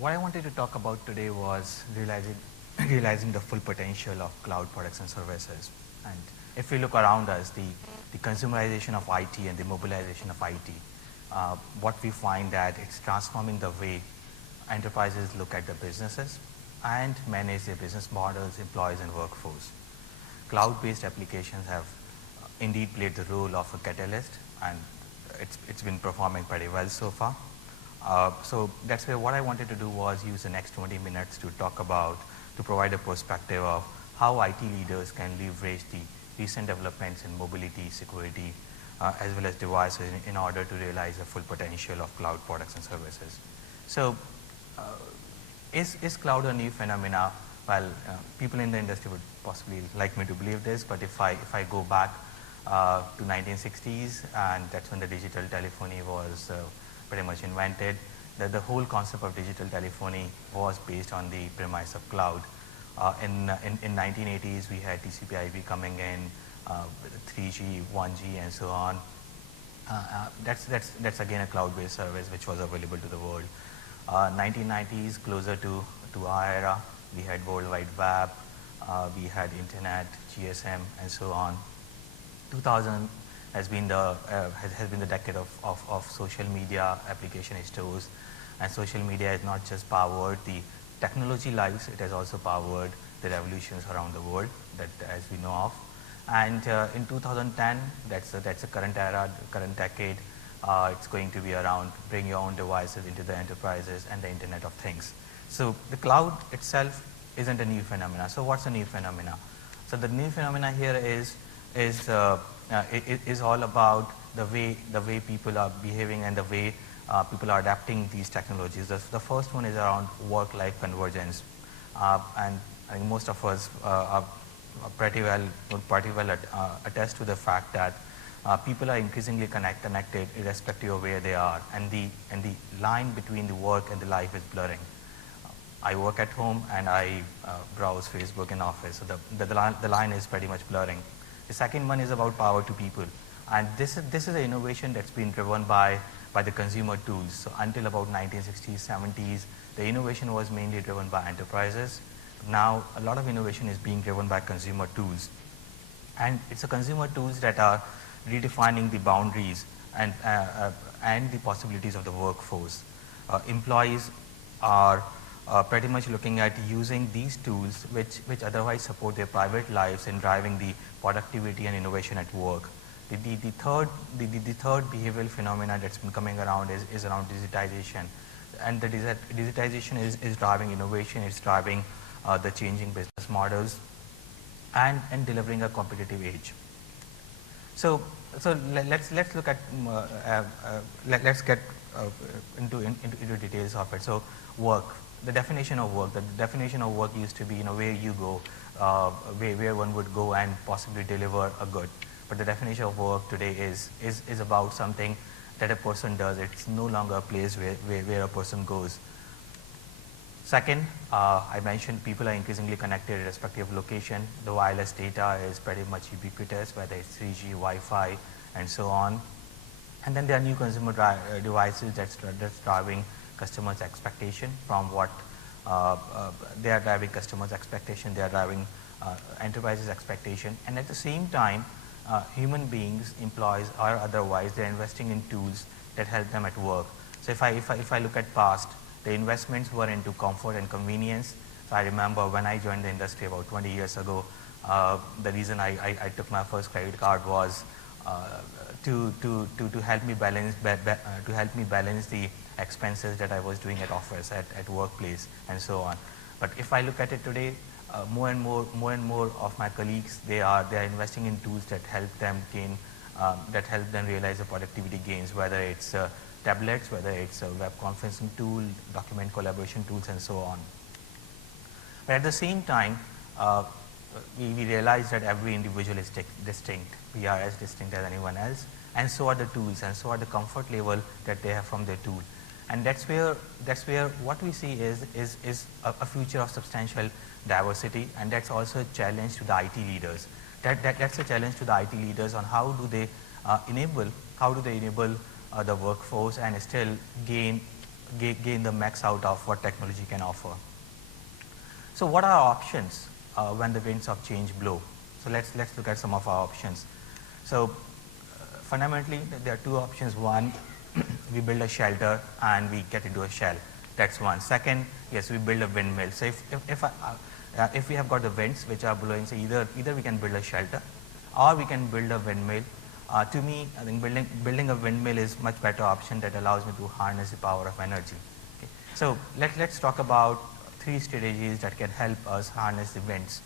what I wanted to talk about today was realizing the full potential of cloud products and services. And if we look around us, the consumerization of IT and the mobilization of IT, what we find that it's transforming the way enterprises look at the businesses and manage their business models, employees, and workforce. Cloud-based applications have indeed played the role of a catalyst, and it's been performing pretty well so far. So that's where what I wanted to do was use the next 20 minutes to talk about, to provide a perspective of how IT leaders can leverage the recent developments in mobility, security, as well as devices in order to realize the full potential of cloud products and services. So uh, is cloud a new phenomena? Well, people in the industry would possibly like me to believe this, but if I go back to 1960s, and that's when the digital telephony was pretty much invented. The whole concept of digital telephony was based on the premise of cloud. In 1980s, we had TCP/IP coming in, 3G, 1G, and so on. That's again a cloud-based service which was available to the world. 1990s, closer to our era, we had World Wide Web, we had Internet, GSM, and so on. 2000 has been the decade of social media application stores, and social media has not just powered the technology lives, it has also powered the revolutions around the world that as we know of. And in 2010, that's the current era, current decade. It's going to be around bring your own devices into the enterprises and the Internet of Things. So the cloud itself isn't a new phenomena. So what's a new phenomena? So the new phenomena here is all about the way people are behaving and the way people are adapting these technologies. The first one is around work-life convergence, and I think most of us are pretty well attest to the fact that people are increasingly connected irrespective of where they are, and the line between the work and the life is blurring. I work at home and I browse Facebook in office, so the line is pretty much blurring. The second one is about power to people, and this is an innovation that's been driven by the consumer tools. So until about 1960s, 70s, the innovation was mainly driven by enterprises. Now a lot of innovation is being driven by consumer tools, and it's the consumer tools that are redefining the boundaries and the possibilities of the workforce. Employees are pretty much looking at using these tools which otherwise support their private lives in driving the productivity and innovation at work. The third behavioral phenomena that's been coming around is around digitization, and the digitization is driving innovation, it's driving the changing business models and delivering a competitive age. So let's look at let's get into details of it. So work. The definition of work. The definition of work used to be where you go, where one would go and possibly deliver a good. But the definition of work today is about something that a person does. It's no longer a place where a person goes. Second, I mentioned people are increasingly connected irrespective of location. The wireless data is pretty much ubiquitous, whether it's 3G, Wi-Fi, and so on. And then there are new consumer devices that's driving customers' expectation from what they are driving customers' expectation, they are driving enterprises' expectation, and at the same time, human beings, employees or otherwise, they are investing in tools that help them at work. So if I look at past, the investments were into comfort and convenience. So I remember when I joined the industry about 20 years ago, the reason I took my first credit card was to help me balance the expenses that I was doing at office, at workplace, and so on. But if I look at it today, more and more of my colleagues, they are investing in tools that help them realize the productivity gains, whether it's tablets, whether it's a web conferencing tool, document collaboration tools, and so on. But at the same time, we realize that every individual is distinct. We are as distinct as anyone else, and so are the tools, and so are the comfort level that they have from their tool. And that's where what we see is a future of substantial diversity, and that's also a challenge to the IT leaders. That's a challenge to the IT leaders on how do they enable the workforce and still gain gain the max out of what technology can offer. So what are our options when the winds of change blow? So let's look at some of our options. So fundamentally, there are two options. One, we build a shelter and we get into a shell. That's one. Second, yes, we build a windmill. So if we have got the winds which are blowing, so either we can build a shelter or we can build a windmill. To me, I think building a windmill is much better option that allows me to harness the power of energy. Okay. So let's talk about 3 strategies that can help us harness the winds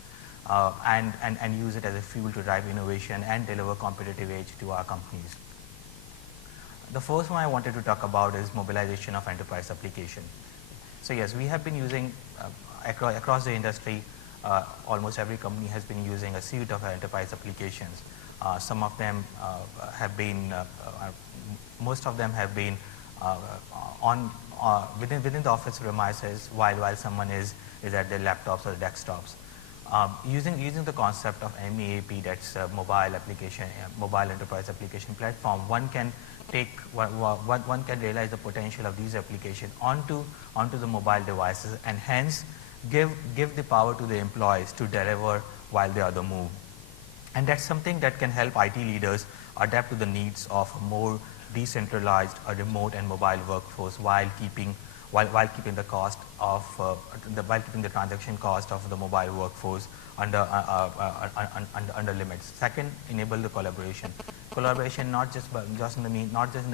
and use it as a fuel to drive innovation and deliver competitive edge to our companies. The first one I wanted to talk about is mobilization of enterprise application. So yes, we have been using across the industry, almost every company has been using a suite of enterprise applications. Some of them have been, most of them have been within the office premises while someone is at their laptops or desktops. Using the concept of MEAP, that's mobile application, mobile enterprise application platform, one can realize the potential of these applications onto the mobile devices and hence give the power to the employees to deliver while they are on the move. And that's something that can help IT leaders adapt to the needs of a more decentralized, remote and mobile workforce while keeping the cost of while keeping the transaction cost of the mobile workforce under limits. Second, enable the collaboration. Collaboration not just in the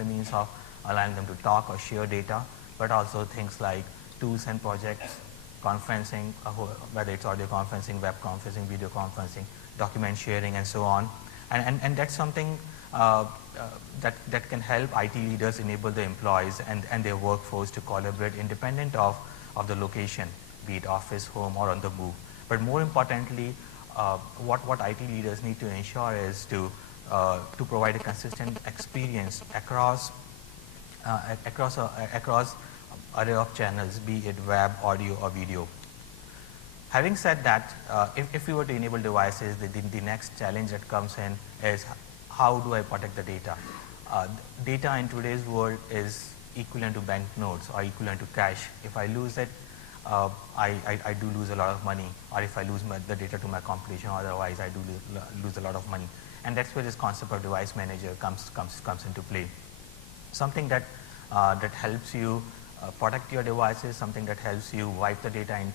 means of allowing them to talk or share data, but also things like tools and projects, conferencing, whether it's audio conferencing, web conferencing, video conferencing, document sharing, and so on. And that's something that can help IT leaders enable the employees and their workforce to collaborate independent of the location, be it office, home, or on the move. But more importantly, what IT leaders need to ensure is to provide a consistent experience across array of channels, be it web, audio, or video. Having said that, if we were to enable devices, the next challenge that comes in is how do I protect the data? Data in today's world is equivalent to banknotes or equivalent to cash. If I lose it, I do lose a lot of money, or if I lose the data to my competition, otherwise I do lose a lot of money. And that's where this concept of device manager comes into play. Something that helps you protect your devices, something that helps you wipe the data in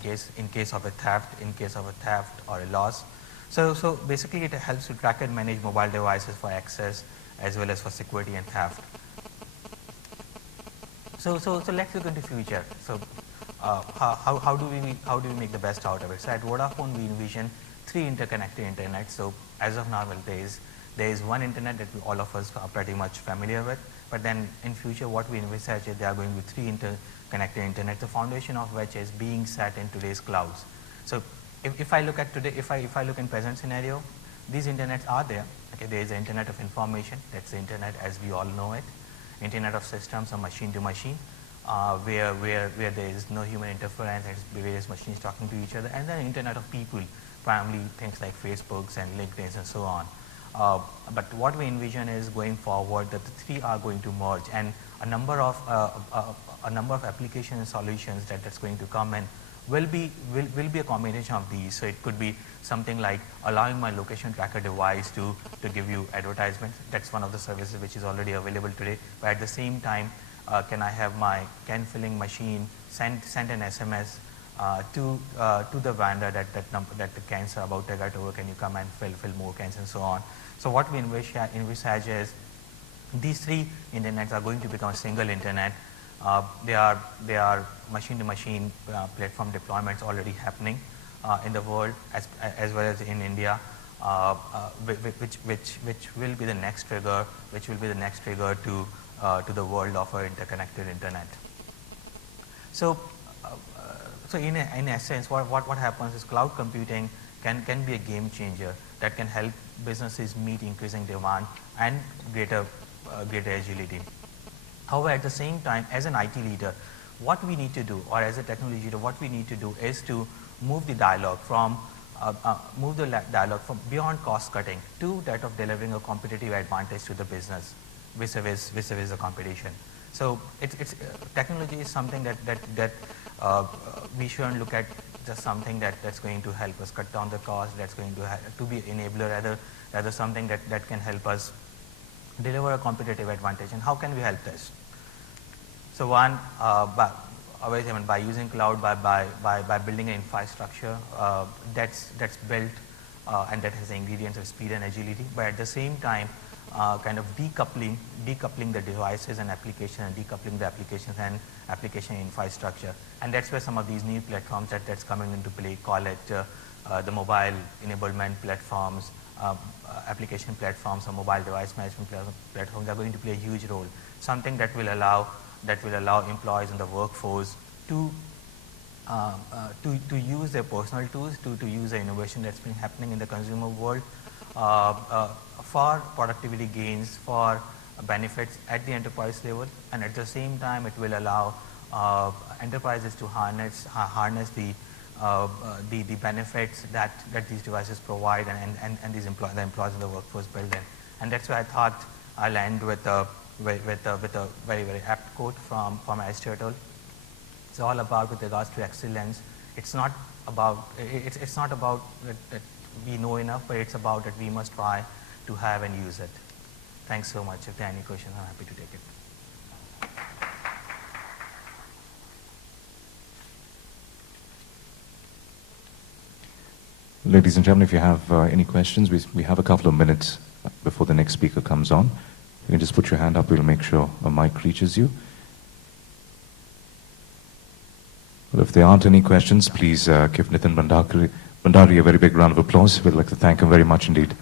case of a theft or a loss. So basically it helps you track and manage mobile devices for access as well as for security and theft. So let's look into future. So how do we make the best out of it? So at Vodafone we envision 3 interconnected internet. So as of now, well, there is one internet that all of us are pretty much familiar with. But then in future, what we envisage is there are going to be 3 interconnected internet, the foundation of which is being set in today's clouds. So if I look at today, if I look in present scenario, these internets are there. Okay, there is the internet of information, that's the internet as we all know it. Internet of systems or machine to machine, where there is no human interference, it's various machines talking to each other, and then internet of people, primarily things like Facebooks and LinkedIn's and so on. But what we envision is going forward that the 3 are going to merge, and a number of application and solutions that's going to come in will be a combination of these. So it could be something like allowing my location tracker device to give you advertisements. That's one of the services which is already available today. But at the same time, can I have my can filling machine send an SMS to the vendor that the cans are about to get over, can you come and fill more cans and so on. So what we envisage is these 3 internets are going to become a single internet. They are machine-to-machine platform deployments already happening in the world as well as in India, which will be the next trigger, to the world of our interconnected internet. So in essence, what happens is cloud computing can be a game changer that can help businesses meet increasing demand and greater agility. However, at the same time, as an IT leader, what we need to do, or as a technology leader, what we need to do is to move the dialogue from beyond cost cutting to that of delivering a competitive advantage to the business vis-a-vis the competition. So technology is something that we shouldn't look at just something that's going to help us cut down the cost, that's going to be enabler, rather something that can help us deliver a competitive advantage. And how can we help this? So one, by using cloud, by building an infrastructure that's built and that has the ingredients of speed and agility, but at the same time kind of decoupling the devices and application, and decoupling the applications and application infrastructure. And that's where some of these new platforms that's coming into play, call it the mobile enablement platforms, application platforms, or mobile device management platforms are going to play a huge role. Something that will allow employees in the workforce to use their personal tools, to use the innovation that's been happening in the consumer world for productivity gains, for benefits at the enterprise level, and at the same time it will allow enterprises to harness the benefits that these devices provide, and the employees in the workforce build in. And that's why I thought I'll end with a very, very apt quote from Aristotle. It's all about, with regards to excellence, it's not about that we know enough, but it's about that we must try to have and use it. Thanks so much. If there are any questions, I'm happy to take it. Ladies and gentlemen, if you have any questions, we have a couple of minutes before the next speaker comes on. You can just put your hand up, we'll make sure a mic reaches you. Well, if there aren't any questions, please give Nitin Bhandari a very big round of applause. We'd like to thank him very much indeed.